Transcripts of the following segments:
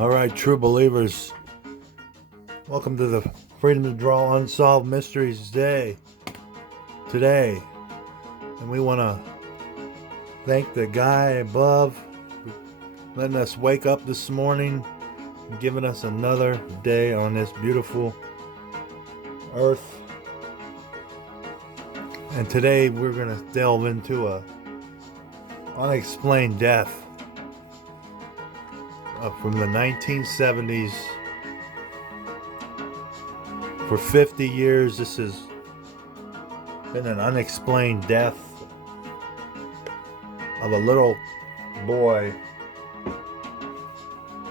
Alright, true believers, welcome to the Freedom to Draw Unsolved Mysteries Day today. And we want to thank the guy above for letting us wake up this morning and giving us another day on this beautiful earth. And today we're going to delve into a unexplained death from the 1970s. For 50 years, this has been an unexplained death of a little boy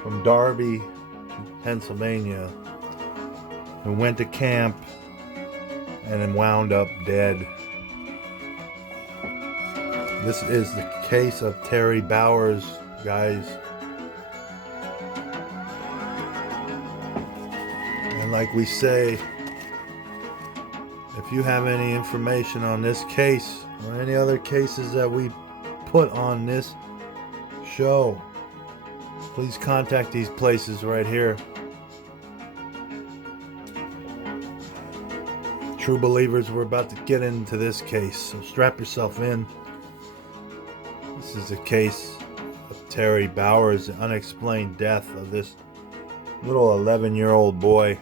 from Darby, Pennsylvania, who went to camp and then wound up dead. This is the case of Terry Bowers, guys. And like we say, if you have any information on this case or any other cases that we put on this show, please contact these places right here. True believers, we're about to get into this case, so strap yourself in. This is a case of Terry Bowers, the unexplained death of this little 11-year-old boy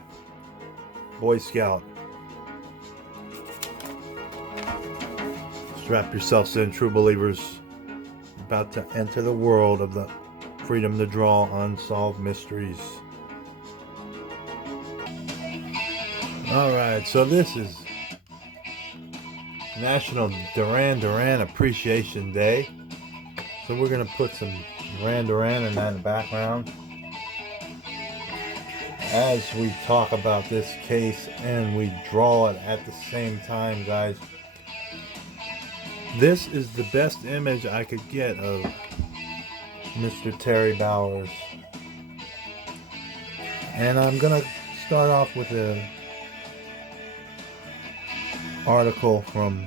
Scout. Strap yourselves in, true believers. About to enter the world of the Freedom to Draw Unsolved Mysteries. Alright, so this is National Duran Duran Appreciation Day. So we're going to put some Duran Duran in that background as we talk about this case and we draw it at the same time, guys. This is the best image I could get of Mr. Terry Bowers. And I'm going to start off with an article from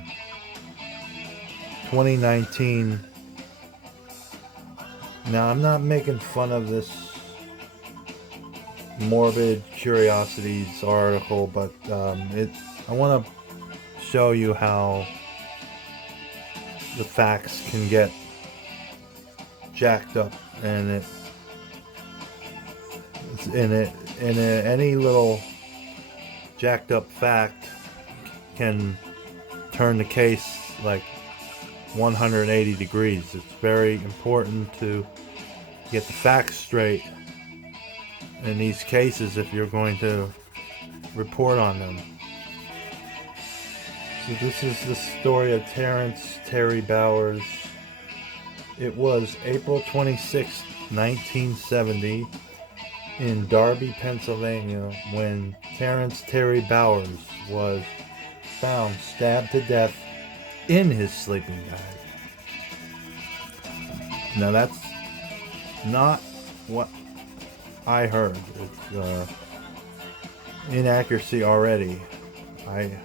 2019. Now, I'm not making fun of this morbid curiosities article, but I want to show you how the facts can get jacked up, and any little jacked up fact can turn the case like 180 degrees. It's very important to get the facts straight in these cases if you're going to report on them. So this is the story of Terry Bowers. It was April 26, 1970 in Darby, Pennsylvania, when Terry Bowers was found stabbed to death in his sleeping bag. Now that's not what I heard. It's inaccuracy already. I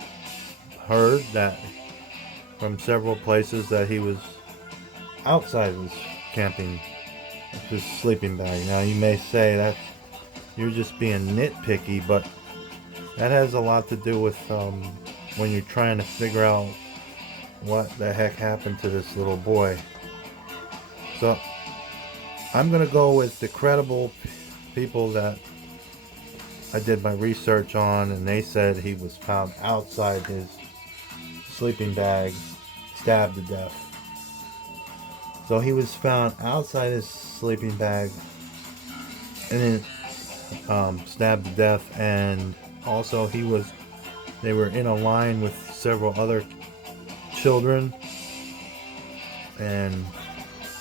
heard that from several places that he was outside his his sleeping bag. Now you may say that you're just being nitpicky, but that has a lot to do with when you're trying to figure out what the heck happened to this little boy. So I'm going to go with the credible people that I did my research on, and they said he was found outside his sleeping bag, stabbed to death. So he was found outside his sleeping bag and then stabbed to death, and also they were in a line with several other children, and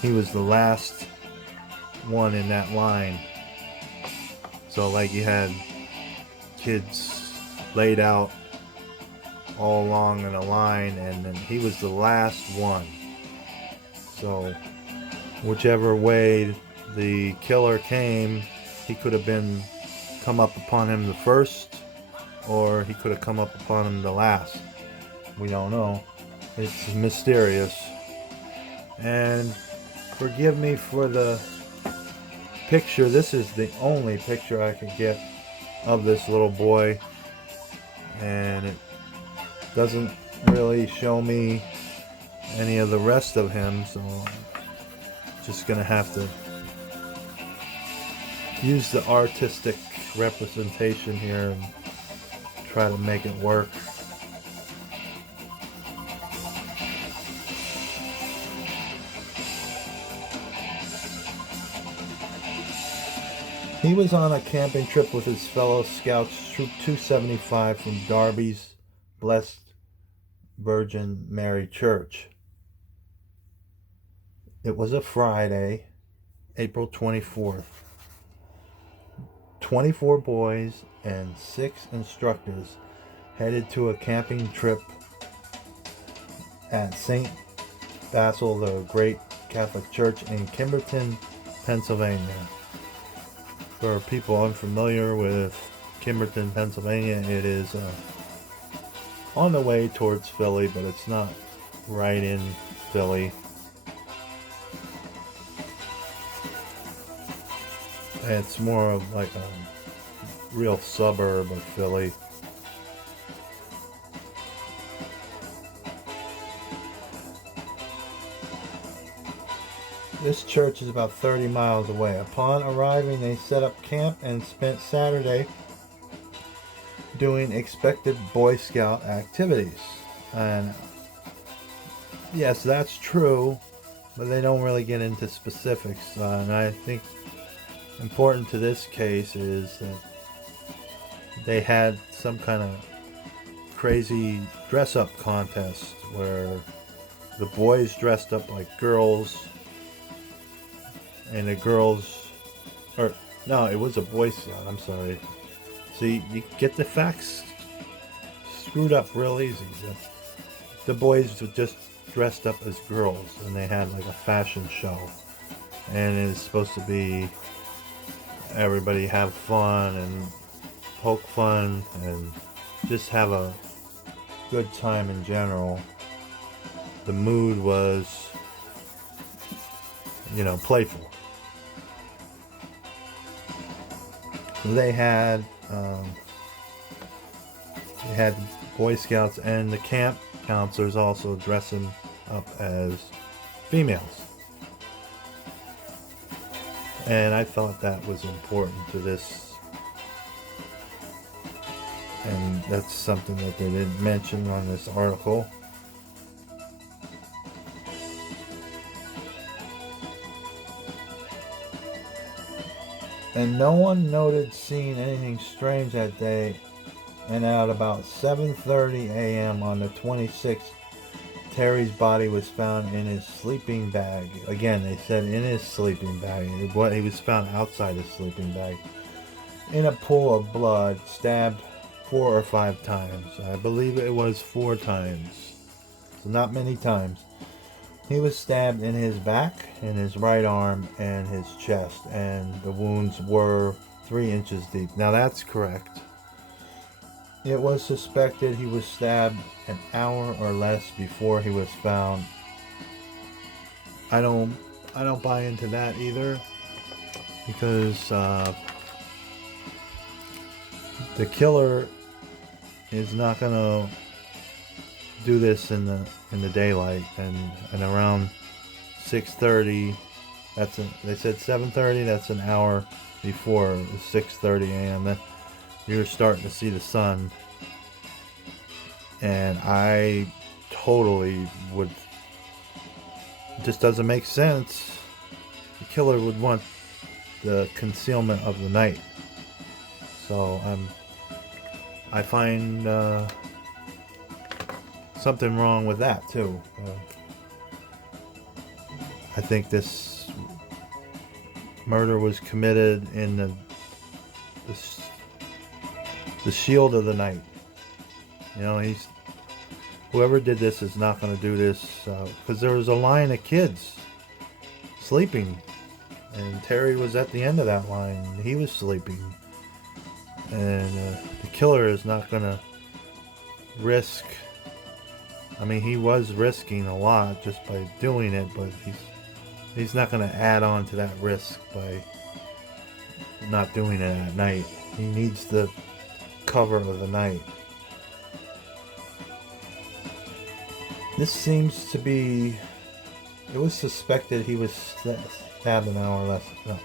he was the last one in that line. So like you had kids laid out all along in a line, and then he was the last one. So whichever way the killer came, he could have come up upon him the first, or he could have come up upon him the last. We don't know. It's mysterious. And forgive me for the picture, this is the only picture I could get of this little boy, and it doesn't really show me any of the rest of him, so I'm just gonna have to use the artistic representation here and try to make it work. He was on a camping trip with his fellow scouts, Troop 275 from Darby's Blessed Virgin Mary Church. It was a Friday, April 24th. 24 boys and 6 instructors headed to a camping trip at St. Basil the Great Catholic Church in Kimberton, Pennsylvania. For people unfamiliar with Kimberton, Pennsylvania, it is on the way towards Philly, but it's not right in Philly. It's more of like a real suburb of Philly. This church is about 30 miles away. Upon arriving, they set up camp and spent Saturday doing expected Boy Scout activities. And yes, that's true, but they don't really get into specifics. And I think important to this case is that they had some kind of crazy dress-up contest where the boys dressed up like girls and the girls, or no, it was a Boy Scout, I'm sorry. See, you get the facts screwed up real easy. The boys were just dressed up as girls and they had like a fashion show, and it's supposed to be everybody have fun and poke fun and just have a good time in general. The mood was, playful. They had Boy Scouts and the camp counselors also dressing up as females. And I thought that was important to this. And that's something that they didn't mention on this article. And no one noted seeing anything strange that day. And at about 7:30 a.m. on the 26th, Terry's body was found in his sleeping bag. Again, they said in his sleeping bag. He was found outside his sleeping bag in a pool of blood, stabbed 4 or 5 times. I believe it was 4 times. So not many times. He was stabbed in his back, in his right arm, and his chest, and the wounds were 3 inches deep. Now that's correct. It was suspected he was stabbed an hour or less before he was found. I don't buy into that either, because the killer is not gonna do this in the daylight, and around 6:30, they said 7:30, that's an hour before 6:30 a.m. You're starting to see the sun, and I totally would, it just doesn't make sense. The killer would want the concealment of the night. So I find something wrong with that too. I think this murder was committed in the shield of the night. Whoever did this is not going to do this, because there was a line of kids sleeping, and Terry was at the end of that line. He was sleeping, and the killer is not going to risk. I mean, he was risking a lot just by doing it, but he's not going to add on to that risk by not doing it at night. He needs the cover of the night. This seems to be... It was suspected he was stabbed an hour less. No.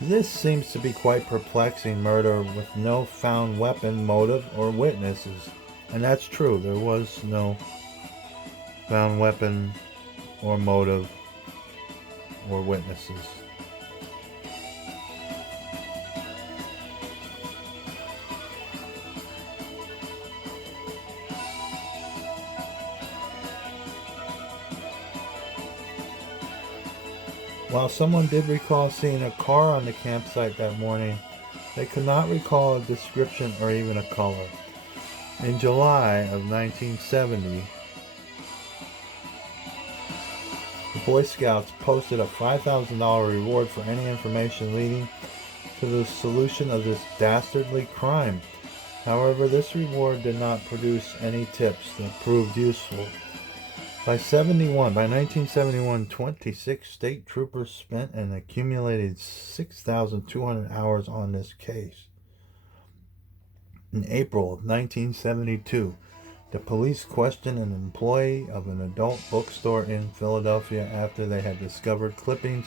This seems to be quite perplexing murder with no found weapon, motive, or witnesses. And that's true. There was no found weapon or motive or witnesses. While someone did recall seeing a car on the campsite that morning, they could not recall a description or even a color. In July of 1970, the Boy Scouts posted a $5,000 reward for any information leading to the solution of this dastardly crime. However, this reward did not produce any tips that proved useful. By 1971, 26 state troopers spent an accumulated 6,200 hours on this case. In April of 1972, the police questioned an employee of an adult bookstore in Philadelphia after they had discovered clippings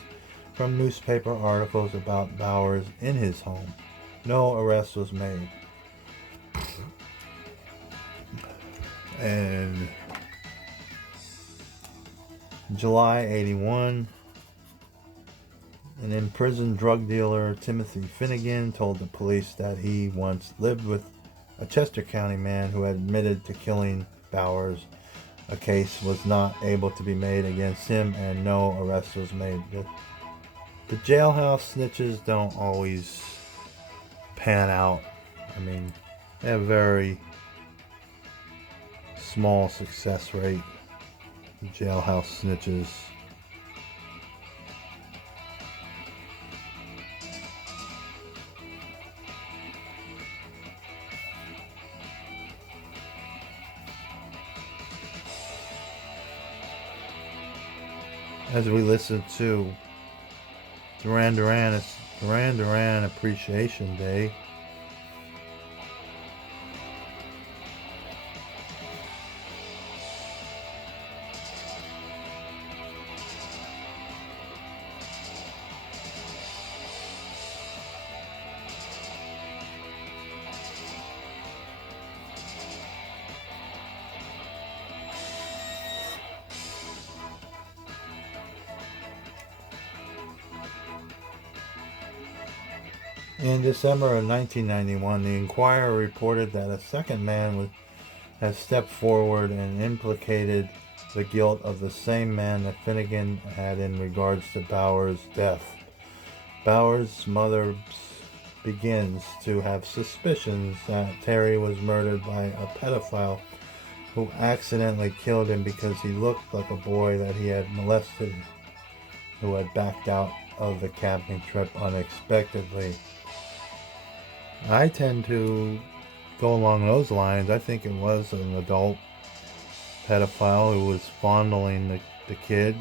from newspaper articles about Bowers in his home. No arrest was made. And July 81, an imprisoned drug dealer, Timothy Finnegan, told the police that he once lived with a Chester County man who had admitted to killing Bowers. A case was not able to be made against him and no arrest was made. The jailhouse snitches don't always pan out. I mean, they have a very small success rate. Jailhouse snitches. As we listen to Duran Duran, it's Duran Duran Appreciation Day. In December of 1991, the Inquirer reported that a second man has stepped forward and implicated the guilt of the same man that Finnegan had in regards to Bowers' death. Bowers' mother begins to have suspicions that Terry was murdered by a pedophile who accidentally killed him because he looked like a boy that he had molested, who had backed out of the camping trip unexpectedly. I tend to go along those lines. I think it was an adult pedophile who was fondling the kid.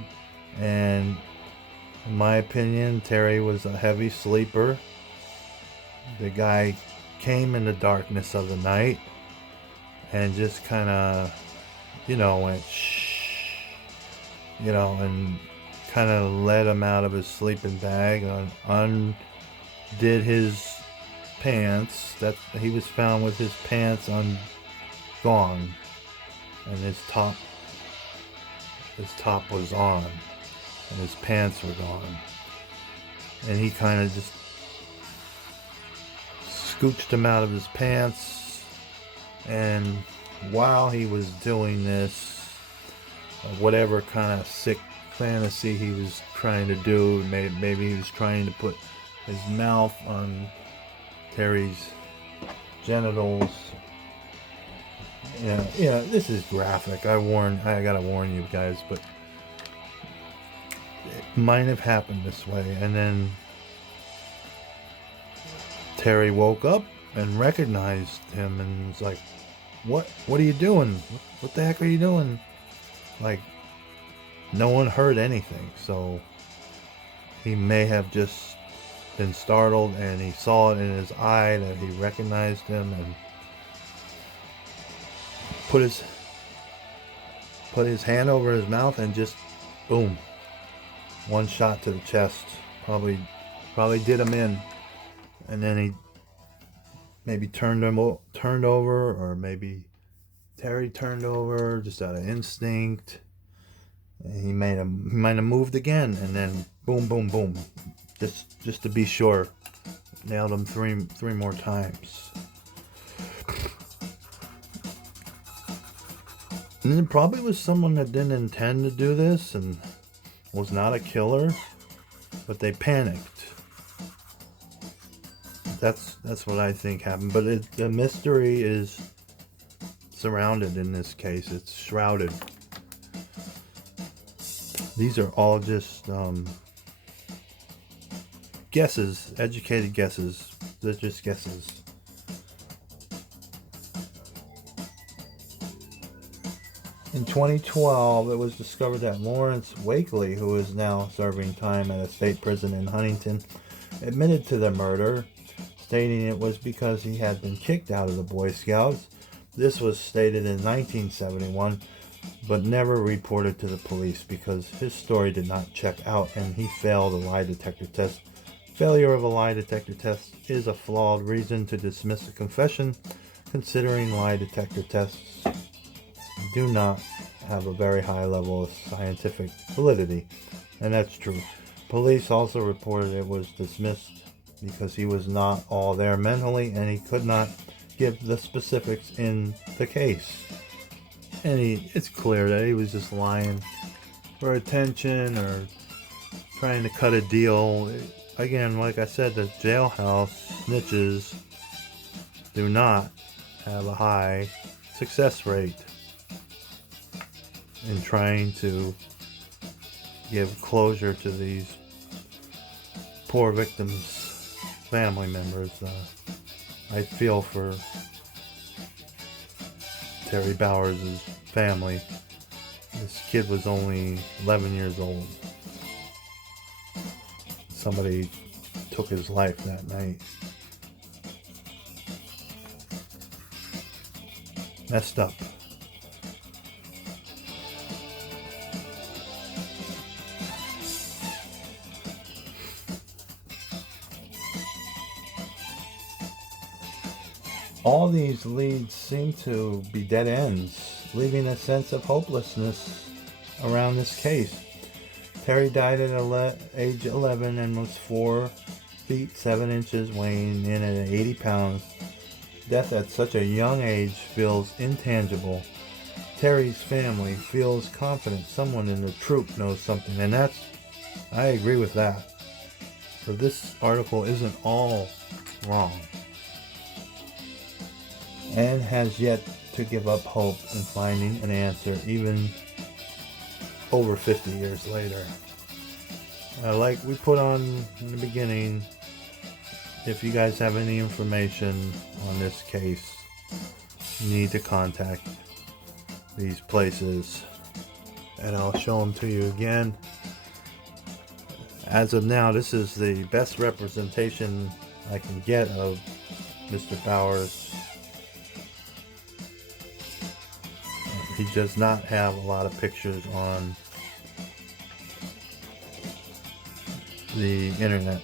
And in my opinion, Terry was a heavy sleeper. The guy came in the darkness of the night and just kind of, went shh, and kind of let him out of his sleeping bag, undid his pants. That he was found with his pants gone, and his top was on, and his pants were gone, and he kind of just scooched him out of his pants. And while he was doing this, whatever kind of sick fantasy he was trying to do, maybe he was trying to put his mouth on Terry's genitals. Yeah, this is graphic. I gotta warn you guys, but it might have happened this way. And then Terry woke up and recognized him and was like, what are you doing? What the heck are you doing? Like, no one heard anything, so he may have just been startled, and he saw it in his eye that he recognized him, and put his hand over his mouth and just boom, one shot to the chest. Probably did him in, and then he maybe turned over, or maybe Terry turned over just out of instinct. He might have moved again, and then boom, boom, boom, just to be sure, nailed him three more times. And it probably was someone that didn't intend to do this and was not a killer, but they panicked. That's what I think happened. But the mystery is surrounded in this case. It's shrouded. These are all just guesses, educated guesses. They're just guesses. In 2012, it was discovered that Lawrence Wakely, who is now serving time at a state prison in Huntington, admitted to the murder, stating it was because he had been kicked out of the Boy Scouts. This was stated in 1971, but never reported to the police because his story did not check out and he failed a lie detector test. Failure of a lie detector test is a flawed reason to dismiss a confession, considering lie detector tests do not have a very high level of scientific validity, and that's true. Police also reported it was dismissed because he was not all there mentally and he could not give the specifics in the case. And it's clear that he was just lying for attention or trying to cut a deal. Again, like I said, the jailhouse snitches do not have a high success rate in trying to give closure to these poor victims' family members. I feel for Terry Bowers' family. This kid was only 11 years old. Somebody took his life that night. Messed up. All these leads seem to be dead ends, leaving a sense of hopelessness around this case. Terry died at age 11 and was 4 feet 7 inches, weighing in at 80 pounds. Death at such a young age feels intangible. Terry's family feels confident someone in the troop knows something, and I agree with that. So this article isn't all wrong, and has yet to give up hope in finding an answer even over 50 years later. Like we put on in the beginning, if you guys have any information on this case, you need to contact these places, and I'll show them to you again. As of now, this is the best representation I can get of Mr. Bowers. He does not have a lot of pictures on the internet.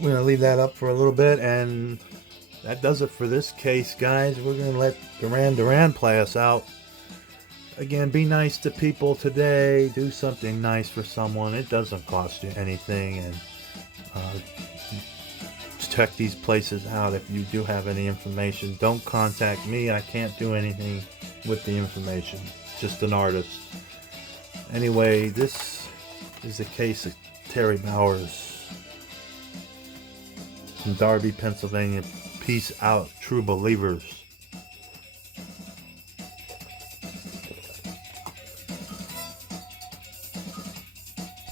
We're going to leave that up for a little bit, and that does it for this case, guys. We're going to let Duran play us out. Again, be nice to people today. Do something nice for someone. It doesn't cost you anything. And check these places out if you do have any information. Don't contact me. I can't do anything with the information. Just an artist. Anyway, this is the case of Terry Bowers from Darby, Pennsylvania. Peace out, true believers.